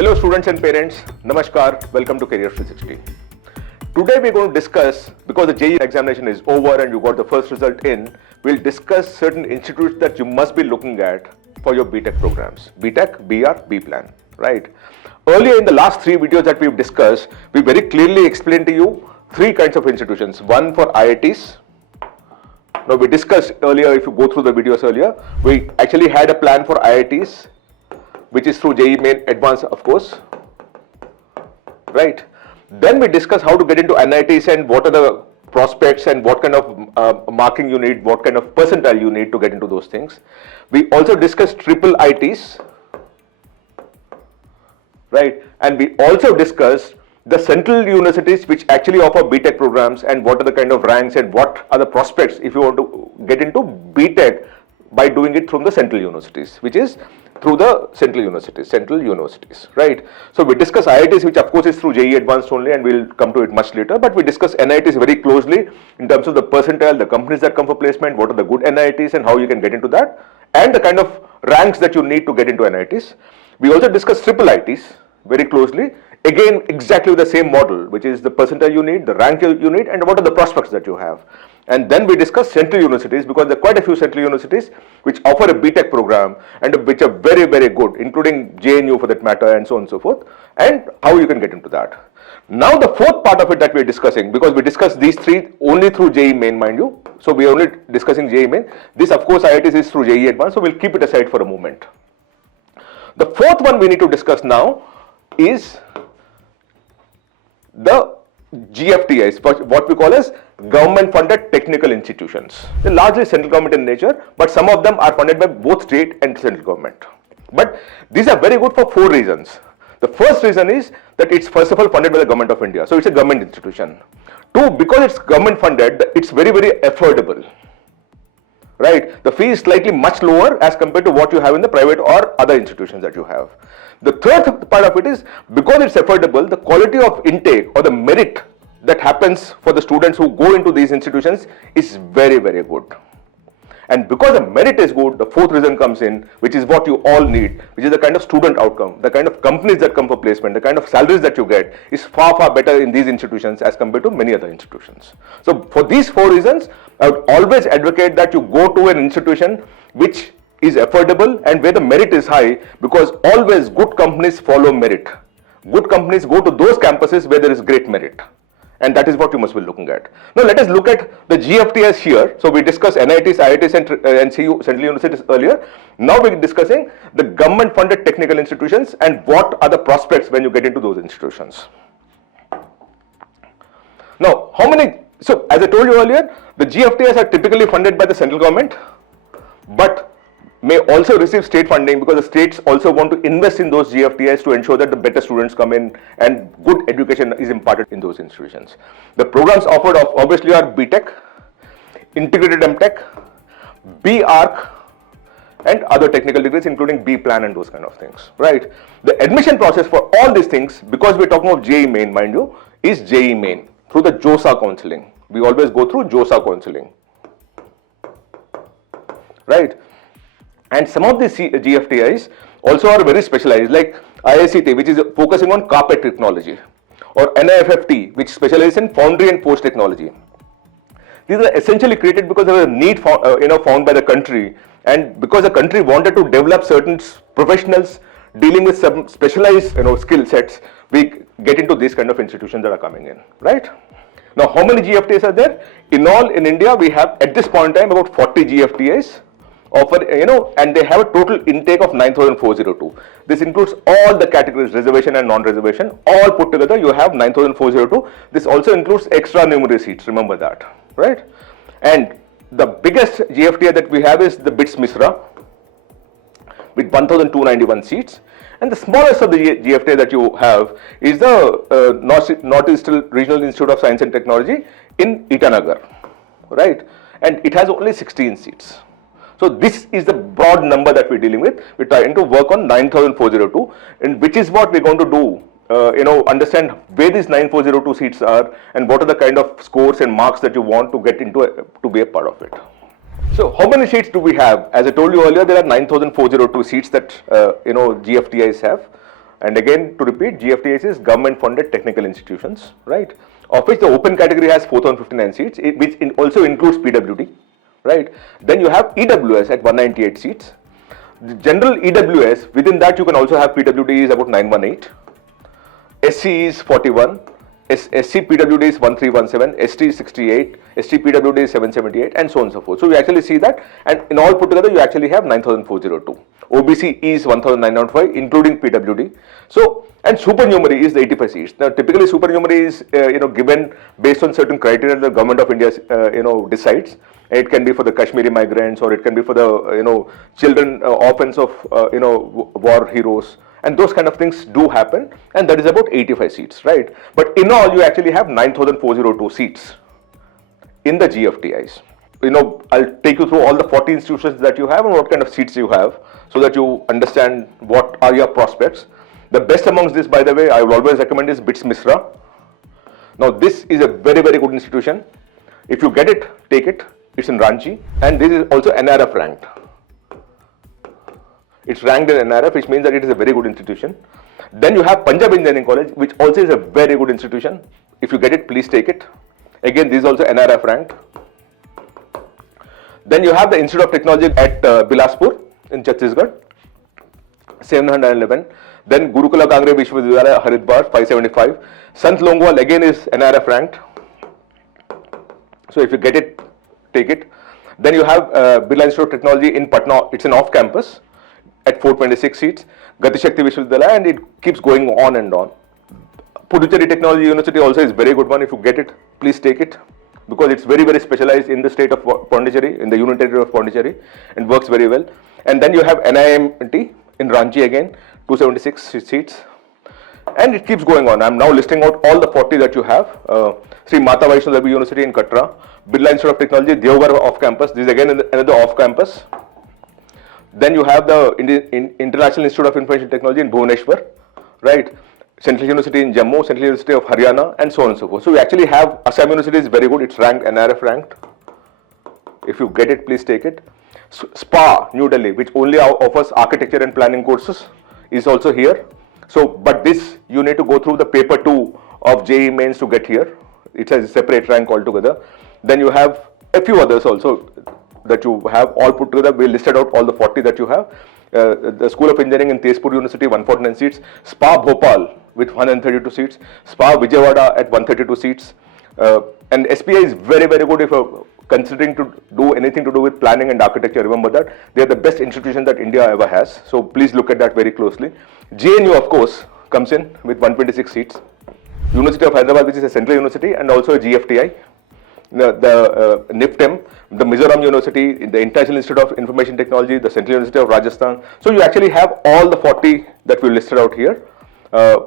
Hello students and parents, Namaskar, welcome to Career 360. Today we're going to discuss, because the JEE examination is over and you got the first result in, we'll discuss certain institutes that you must be looking at for your B.Tech programs. B.Tech, B.Arch, B-Plan, right? Earlier in the last three videos that we've discussed, we very clearly explained to you three kinds of institutions. One for IITs. Now we discussed earlier, if you go through the videos earlier, we actually had a plan for IITs, which is through JEE Main Advanced, of course, right? Then we discuss how to get into NITs and what are the prospects and what kind of marking you need, what kind of percentile you need to get into those things. We also discussed triple ITs, right? And we also discussed the central universities which actually offer B.Tech programs and what are the kind of ranks and what are the prospects if you want to get into B.Tech by doing it from the central universities, which is through the central universities, right? So we discuss IITs, which of course is through JEE Advanced only, and we'll come to it much later, but we discuss NITs very closely in terms of the percentile, the companies that come for placement, what are the good NITs and how you can get into that, and the kind of ranks that you need to get into NITs. We also discuss triple ITs very closely, again exactly the same model, which is the percentile you need, the rank you need, and what are the prospects that you have. And then we discuss central universities, because there are quite a few central universities which offer a B.Tech program and which are very, very good, including JNU for that matter, and so on and so forth, and how you can get into that. Now the fourth part of it that we're discussing, because we discussed these three only through JEE Main, mind you, so we're only discussing JEE Main. This of course IITs is through JEE Advanced, so we'll keep it aside for a moment. The fourth one we need to discuss now is the GFTIs, what we call as government funded technical institutions. They're largely central government in nature, but some of them are funded by both state and central government. But these are very good for four reasons. The first reason is that it's first of all funded by the government of India, so it's a government institution. Two, because it's government funded, it's very, very affordable, right? The fee is slightly much lower as compared to what you have in the private or other institutions that you have. The third part of it is, because it's affordable, the quality of intake or the merit that happens for the students who go into these institutions is very, very good. And because the merit is good, the fourth reason comes in, which is what you all need, which is the kind of student outcome, the kind of companies that come for placement, the kind of salaries that you get is far, far better in these institutions as compared to many other institutions. So for these four reasons, I would always advocate that you go to an institution which is affordable and where the merit is high, because always good companies follow merit. Good companies go to those campuses where there is great merit. And that is what you must be looking at. Now let us look at the GFTIs here. So we discussed NITs, IITs and CU, central universities earlier. Now we're discussing the government funded technical institutions and what are the prospects when you get into those institutions. Now so as I told you earlier, the GFTIs are typically funded by the central government, but may also receive state funding, because the states also want to invest in those GFTIs to ensure that the better students come in and good education is imparted in those institutions. The programs offered obviously are B.Tech, integrated M.Tech, B.Arch, and other technical degrees including B-Plan and those kind of things, right? The admission process for all these things, because we're talking of JEE Main, mind you, is JEE Main through the JOSA counseling. We always go through JOSA counseling, right? And some of these GFTIs also are very specialized, like IICT, which is focusing on carpet technology, or NIFFT, which specializes in foundry and post technology. These are essentially created because there was a need found by the country, and because the country wanted to develop certain professionals dealing with some specialized skill sets, we get into these kind of institutions that are coming in, right? Now, how many GFTIs are there? In all, in India, we have at this point in time about 40 GFTIs. And they have a total intake of 9,402. This includes all the categories, reservation and non-reservation, all put together you have 9,402. This also includes extra numerary seats, remember that, right? And the biggest GFTI that we have is the BITS Mesra with 1,291 seats. And the smallest of the GFTI that you have is the Northeastern Regional Institute of Science and Technology in Itanagar, right? And it has only 16 seats. So this is the broad number that we're dealing with. We're trying to work on 9,402, and which is what we're going to do, understand where these 9,402 seats are and what are the kind of scores and marks that you want to get into to be a part of it. So how many seats do we have? As I told you earlier, there are 9,402 seats that GFTIs have. And again, to repeat, GFTIs is government funded technical institutions, right? Of which the open category has 4,059 seats, which also includes PWD, right? Then you have EWS at 198 seats. The general EWS, within that you can also have PWD is about 918, SC is 41, SC PWD is 1317, ST is 68, ST PWD is 778, and so on and so forth. So you actually see that, and in all put together, you actually have 9,402. OBC is 1,905, including PWD. So, and supernumerary is the 85 seats. Now, typically supernumerary is given based on certain criteria the government of India decides. It can be for the Kashmiri migrants, or it can be for the children orphans of war heroes. And those kind of things do happen, and that is about 85 seats, right? But in all, you actually have 9,402 seats in the GFTIs. I'll take you through all the 40 institutions that you have and what kind of seats you have, so that you understand what are your prospects. The best amongst this, by the way, I will always recommend is BITS Mesra. Now, this is a very, very good institution. If you get it, take it. It's in Ranchi, and this is also NRF ranked. It's ranked in NRF, which means that it is a very good institution. Then you have Punjab Engineering College, which also is a very good institution. If you get it, please take it. Again, this is also NRF ranked. Then you have the Institute of Technology at Bilaspur in Chhattisgarh, 711. Then Gurukula Kangre Vishwavidyalaya, Haridwar, 575. Sant Longwal again is NRF ranked. So if you get it, take it. Then you have Birla Institute of Technology in Patna. It's an off-campus at 426 seats. Gati Shakti Vishwavidyalaya, and it keeps going on and on. Puducherry Technology University also is very good one. If you get it, please take it, because it's very, very specialized in the state of Pondicherry, in the Union Territory of Pondicherry, and works very well. And then you have NIMT in Ranchi again, 276 seats. And it keeps going on. I'm now listing out all the 40 that you have. Sri Mata Vaishno Devi University in Katra, Birla Institute of Technology, Deoghar off-campus. This is again another off-campus. Then you have the International Institute of Information Technology in Bhubaneswar, right? Central University in Jammu, Central University of Haryana, and so on and so forth. So we actually have Assam University is very good. It's ranked, NRF ranked. If you get it, please take it. SPA, New Delhi, which only offers architecture and planning courses, is also here. So, but this, you need to go through the paper 2 of JEE Mains to get here. It's a separate rank altogether. Then you have a few others also that you have all put together. We listed out all the 40 that you have. The School of Engineering in Tezpur University, 149 seats. SPA Bhopal with 132 seats. SPA Vijayawada at 132 seats. And SPI is very, very good if you're considering to do anything to do with planning and architecture. Remember that they are the best institution that India ever has. So please look at that very closely. JNU, of course, comes in with 126 seats. University of Hyderabad, which is a central university, and also a GFTI. The NIFTEM, the Mizoram University, the International Institute of Information Technology, the Central University of Rajasthan. So you actually have all the 40 that we listed out here.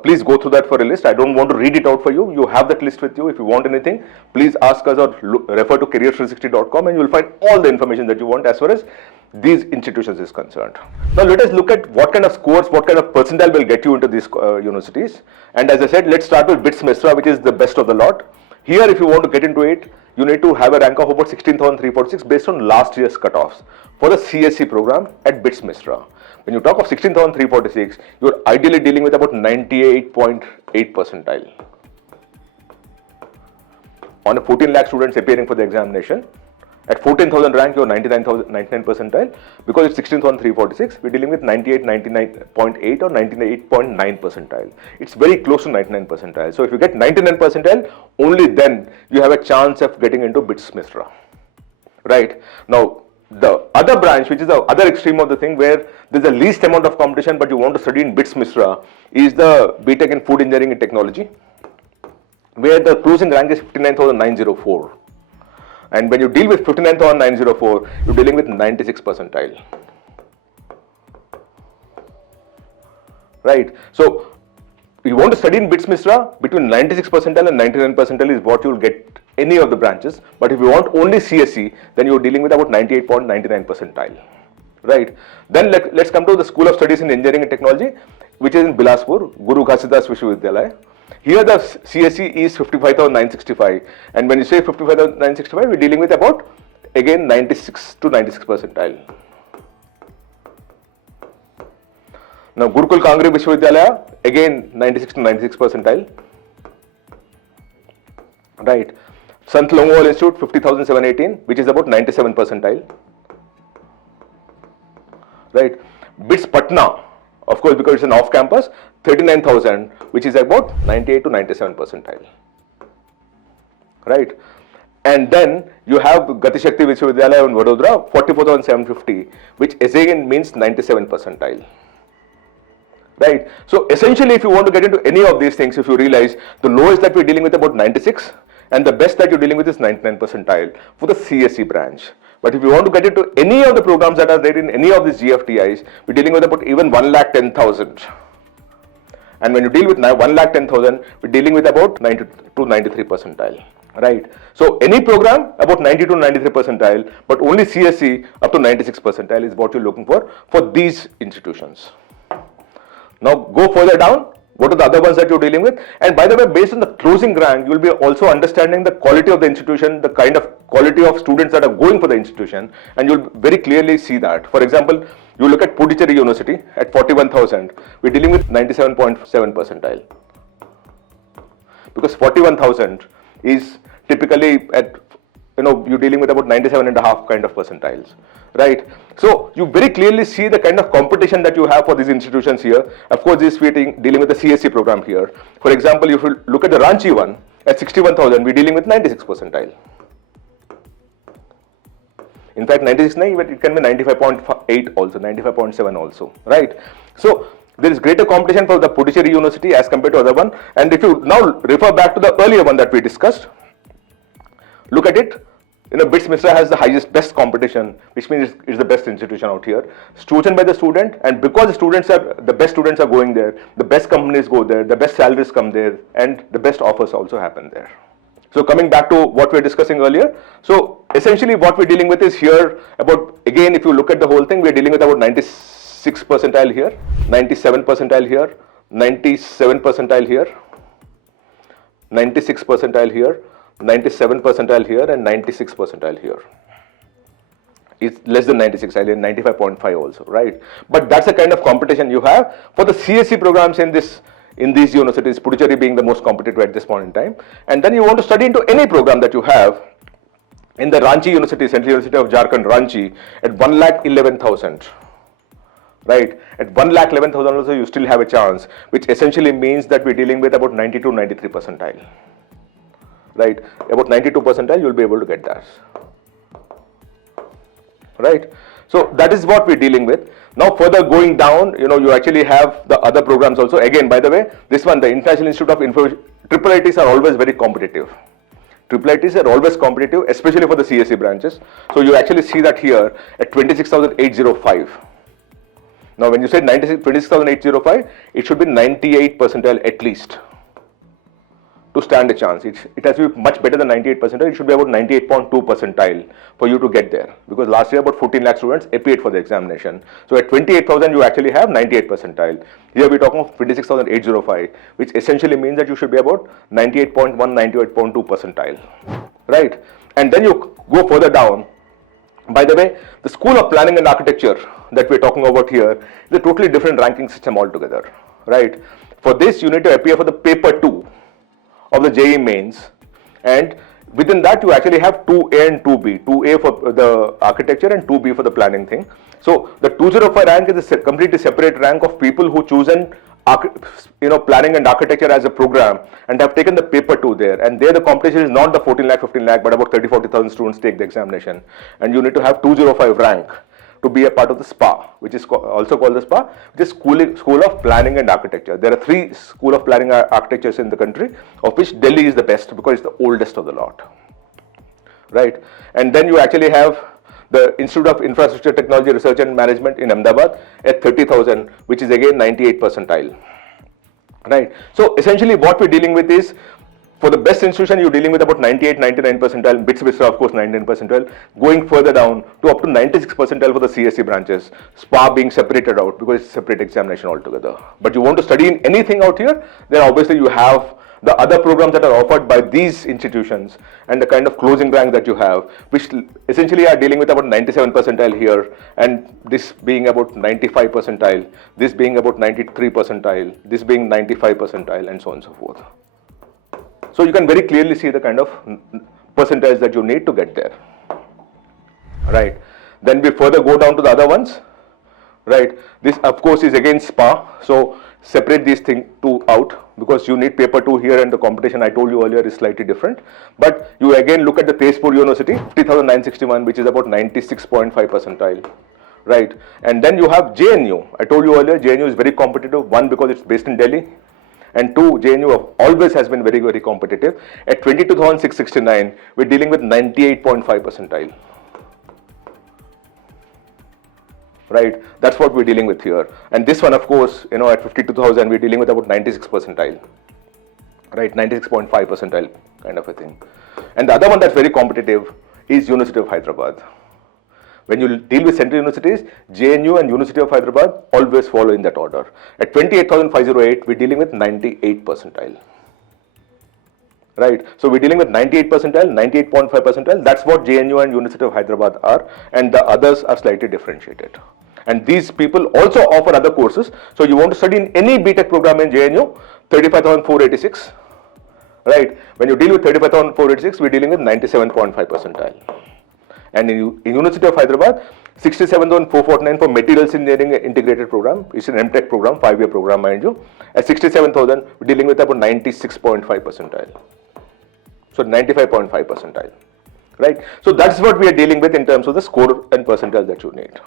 Please go through that for a list. I don't want to read it out for you. You have that list with you. If you want anything, please ask us or refer to career360.com, and you will find all the information that you want as far as these institutions is concerned. Now let us look at what kind of scores, what kind of percentile will get you into these universities. And as I said, let's start with BITS Mesra, which is the best of the lot. Here, if you want to get into it, you need to have a rank of about 16,346 based on last year's cutoffs for the CSC program at BITS Mesra. When you talk of 16,346, you're ideally dealing with about 98.8 percentile. On a 14 lakh students appearing for the examination, at 14,000 rank, you're 99 percentile. Because it's 16,346, we're dealing with 99.8 or 98.9 percentile. It's very close to 99 percentile. So if you get 99 percentile, only then you have a chance of getting into BITS Mesra. Right? Now, the other branch, which is the other extreme of the thing, where there's the least amount of competition, but you want to study in BITS Mesra, is the B.Tech in Food Engineering and Technology, where the closing rank is 59,904. And when you deal with 59,904, you're dealing with 96 percentile. Right? So, you want to study in BITS Mesra, between 96 percentile and 99 percentile is what you'll get any of the branches. But if you want only CSC, then you're dealing with about 98.99 percentile. Right? Then let's come to the School of Studies in Engineering and Technology, which is in Bilaspur, Guru Ghasidas Vishwavidyalaya. Here the CSC is 55,965, and when you say 55,965, we're dealing with about, again, 96 to 96 percentile. Now Gurukul Kangri Vishwavidyalaya, again 96 to 96 percentile. Right. Sant Longowal Institute 50,718, which is about 97 percentile. Right. BITS Patna, of course, because it's an off-campus, 39,000, which is about 98 to 97 percentile. Right. And then you have Gati Shakti Vishwavidyalaya in Vadodara, 44,750, which again means 97 percentile. Right. So essentially, if you want to get into any of these things, if you realize the lowest that we're dealing with about 96, and the best that you're dealing with is 99 percentile for the CSE branch. But if you want to get into any of the programs that are there in any of these GFTIs, we're dealing with about even 1,10,000. And when you deal with 1,10,000, we're dealing with about 90 to 93 percentile. Right. So any program about 90 to 93 percentile, but only CSE up to 96 percentile is what you're looking for these institutions. Now go further down. What are the other ones that you're dealing with? And by the way, based on the closing rank, you'll be also understanding the quality of the institution, the kind of quality of students that are going for the institution, and you'll very clearly see that. For example, you look at Puducherry University at 41,000, we're dealing with 97.7 percentile. Because 41,000 is typically at, you're dealing with about 97.5 kind of percentiles, right? So you very clearly see the kind of competition that you have for these institutions here. Of course, this we're dealing with the CSE program here. For example, if you look at the Ranchi one at 61,000, we're dealing with 96 percentile. In fact, 96, it can be 95.8 also, 95.7 also, right? So there is greater competition for the Puducherry University as compared to other one. And if you now refer back to the earlier one that we discussed, look at it. BITS Mesra has the best competition, which means it's the best institution out here. Chosen by the student, and because the best students are going there, the best companies go there, the best salaries come there, and the best offers also happen there. So coming back to what we were discussing earlier, so essentially what we're dealing with is here about, again, if you look at the whole thing, we're dealing with about 96 percentile here, 97 percentile here, 97 percentile here, 96 percentile here, 97 percentile here, and 96 percentile here. It's less than 96, 95.5 also, right? But that's the kind of competition you have for the CSE programs in these universities, Puducherry being the most competitive at this point in time. And then you want to study into any program that you have in the Ranchi University, Central University of Jharkhand, Ranchi, at 1,11,000. Right, at 1,11,000 also you still have a chance, which essentially means that we're dealing with about 90 to 93 percentile. Right, about 92 percentile you'll be able to get that. Right, so that is what we're dealing with. Now further going down, you actually have the other programs also. Again, by the way, this one, the International Institute of Information, IIITs are always very competitive. IIITs are always competitive, especially for the CSE branches. So you actually see that here at 26,805. Now when you say 26,805, it should be 98 percentile at least to stand a chance. It has to be much better than 98 percentile. It should be about 98.2 percentile for you to get there, because last year about 14 lakh students appeared for the examination. So at 28,000 you actually have 98 percentile. Here we're talking of 26,805, which essentially means that you should be about 98.1, 98.2 percentile, right? And then you go further down. By the way, the School of Planning and Architecture that we're talking about here is a totally different ranking system altogether, right? For this, you need to appear for the paper 2 of the JEE Mains, and within that you actually have 2A and 2B, 2A for the architecture and 2B for the planning thing. So the 205 rank is a completely separate rank of people who chosen planning and architecture as a program and have taken the paper 2 there, and there the competition is not the 14 lakh, 15 lakh, but about 30-40,000 students take the examination, and you need to have 205 rank to be a part of the SPA, which is also called the SPA, which is School of Planning and Architecture. There are 3 School of Planning and Architectures in the country, of which Delhi is the best because it's the oldest of the lot, right? And then you actually have the Institute of Infrastructure Technology Research and Management in Ahmedabad at 30,000, which is again 98 percentile, right? So essentially what we're dealing with is, for the best institution, you're dealing with about 98, 99 percentile, BITS Mesra of course 99 percentile, going further down to up to 96 percentile for the CSE branches, SPA being separated out because it's a separate examination altogether. But you want to study in anything out here, then obviously you have the other programs that are offered by these institutions and the kind of closing rank that you have, which essentially are dealing with about 97 percentile here, and this being about 95 percentile, this being about 93 percentile, this being 95 percentile, and so on and so forth. So you can very clearly see the kind of percentiles that you need to get there, right? Then we further go down to the other ones, right? This of course is again SPA, so separate these things two out because you need paper 2 here, and the competition I told you earlier is slightly different. But you again look at the Tezpur University, 50,961, which is about 96.5 percentile, right? And then you have JNU. I told you earlier, JNU is very competitive, one because it's based in Delhi, and two, JNU always has been very, very competitive. At 22,669, we're dealing with 98.5 percentile. Right, that's what we're dealing with here. And this one, of course, at 52,000, we're dealing with about 96 percentile, right, 96.5 percentile kind of a thing. And the other one that's very competitive is University of Hyderabad. When you deal with central universities, JNU and University of Hyderabad always follow in that order. At 28,508, we're dealing with 98 percentile. Right, so we're dealing with 98 percentile, 98.5 percentile. That's what JNU and University of Hyderabad are, and the others are slightly differentiated. And these people also offer other courses. So you want to study in any B.Tech program in JNU, 35,486. Right, when you deal with 35,486, we're dealing with 97.5 percentile. And in University of Hyderabad, 67,449 for materials engineering integrated program. It's an M.Tech program, 5-year program, mind you. At 67,000, we're dealing with about 96.5 percentile. So 95.5 percentile, right? So that's what we are dealing with in terms of the score and percentile that you need.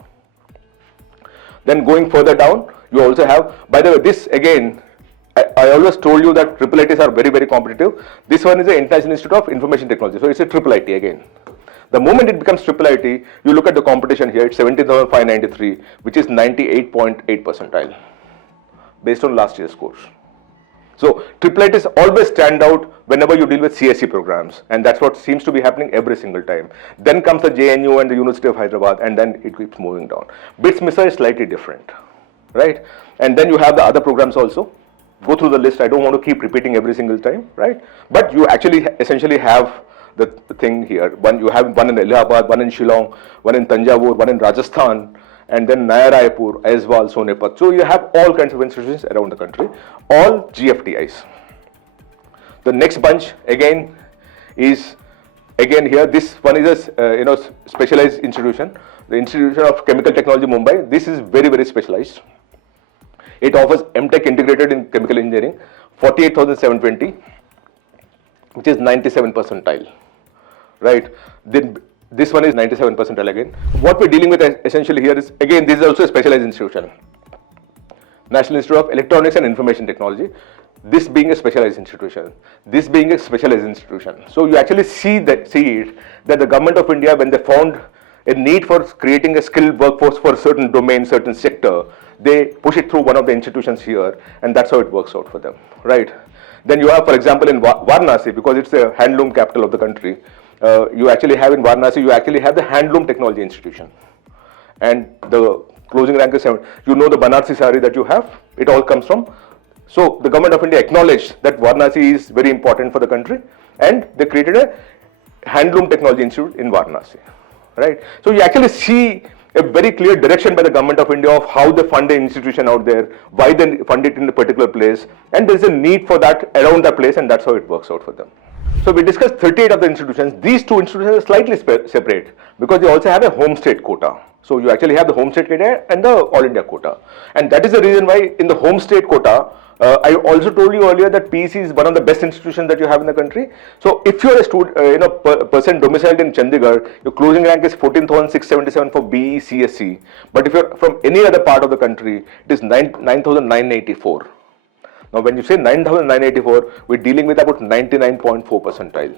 Then going further down, you also have, by the way, this again, I always told you that IIITs are very, very competitive. This one is the International Institute of Information Technology. So it's a IIIT again. The moment it becomes IIIT, you look at the competition here, it's 17,593, which is 98.8 percentile based on last year's scores. So IIITs always stand out whenever you deal with CSE programs, and that's what seems to be happening every single time. Then comes the JNU and the University of Hyderabad, and then it keeps moving down. BITS Mesra is slightly different, right? And then you have the other programs also. Go through the list. I don't want to keep repeating every single time, right? But you actually essentially have the thing here. You have one in Allahabad, one in Shillong, one in Tanjavur, one in Rajasthan, and then Naya Raipur, Aizwal, Sonepat. So you have all kinds of institutions around the country, all GFTIs. The next bunch again is here. This one is a specialized institution, the Institution of Chemical Technology, Mumbai. This is very, very specialized. It offers M.Tech integrated in chemical engineering, 48,720, which is 97 percentile, right? Then this one is 97 percentile again. What we're dealing with essentially here is, again, this is also a specialized institution. National Institute of Electronics and Information Technology, this being a specialized institution, this being a specialized institution. So you actually see it that the government of India, when they found a need for creating a skilled workforce for a certain domain, certain sector, they push it through one of the institutions here, and that's how it works out for them, right? Then you have, for example, in Varanasi, because it's the handloom capital of the country, you actually have in Varanasi, you actually have the Handloom Technology Institution. And the closing rank is 7. You know the Banarsi sari that you have, it all comes from. So the government of India acknowledged that Varanasi is very important for the country, and they created a Handloom Technology Institute in Varanasi, right? So you actually see a very clear direction by the government of India of how they fund an institution out there, why they fund it in a particular place, and there's a need for that around that place, and that's how it works out for them. So we discussed 38 of the institutions. These two institutions are slightly separate because they also have a home state quota. So you actually have the home state quota and the all India quota, and that is the reason why in the home state quota, I also told you earlier that PEC is one of the best institutions that you have in the country. So if you're a student, person domiciled in Chandigarh, your closing rank is 14,677 for BE CSC. But if you're from any other part of the country, it is 9,984. Now, when you say 9,984, we're dealing with about 99.4 percentile.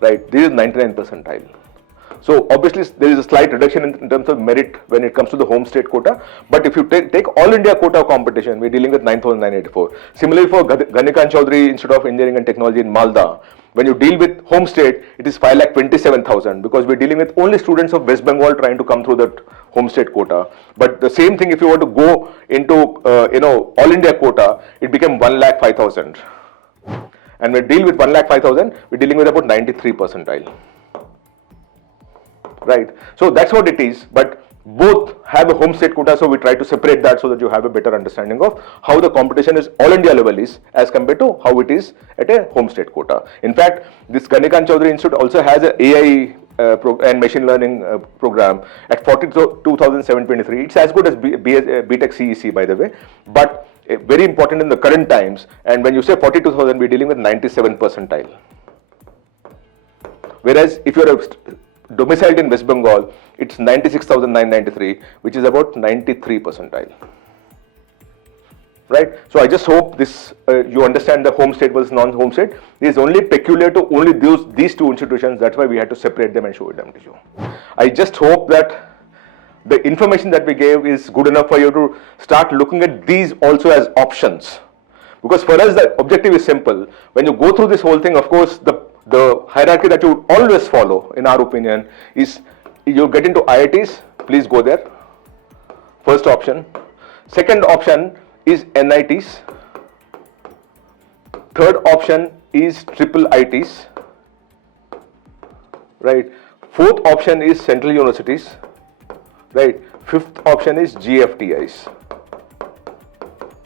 Right? This is 99 percentile. So obviously there is a slight reduction in terms of merit when it comes to the home state quota. But if you take all India quota competition, we're dealing with 9,984. Similarly for Ganikan Chaudhary Institute of Engineering and Technology in Malda, when you deal with home state, it is 5,27,000 because we're dealing with only students of West Bengal trying to come through that home state quota. But the same thing, if you were to go into all India quota, it became 1,05,000. And when we deal with 1,05,000, we're dealing with about 93 percentile. Right. So that's what it is. But both have a home state quota, so we try to separate that so that you have a better understanding of how the competition is all India level is as compared to how it is at a home state quota. In fact, this Ganikan Chaudhary Institute also has an AI and machine learning program at 42,723. It's as good as B.Tech CEC, by the way, but very important in the current times. And when you say 42,000, we're dealing with 97 percentile. Whereas if you're domiciled in West Bengal, it's 96,993, which is about 93 percentile. Right? So I just hope this you understand the home state versus non-home state. It is only peculiar to only these two institutions. That's why we had to separate them and show them to you. I just hope that the information that we gave is good enough for you to start looking at these also as options. Because for us, the objective is simple. When you go through this whole thing, of course, the hierarchy that you always follow, in our opinion, is you get into IITs, please go there. First option. Second option is NITs. Third option is triple ITs. Right. Fourth option is central universities. Right. Fifth option is GFTIs.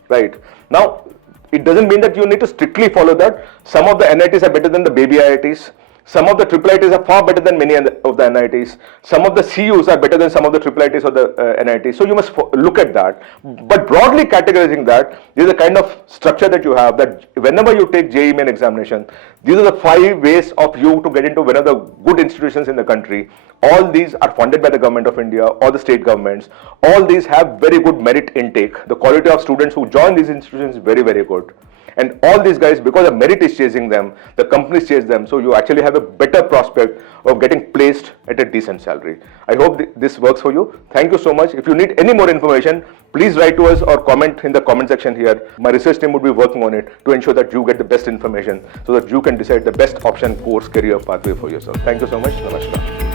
Right. Now, it doesn't mean that you need to strictly follow that. Some of the NITs are better than the baby IITs. Some of the triple ITs are far better than many of the NITs. Some of the CUs are better than some of the triple ITs or the NITs. So you must look at that. But broadly categorizing that, this is the kind of structure that you have, that whenever you take JEE Main examination, these are the 5 ways of you to get into one of the good institutions in the country. All these are funded by the government of India or the state governments. All these have very good merit intake. The quality of students who join these institutions is very, very good. And all these guys, because the merit is chasing them, the companies chase them, so you actually have a better prospect of getting placed at a decent salary. I hope this works for you. Thank you so much. If you need any more information, please write to us or comment in the comment section here. My research team would be working on it to ensure that you get the best information so that you can decide the best option, course, career pathway for yourself. Thank you so much. Namaskar.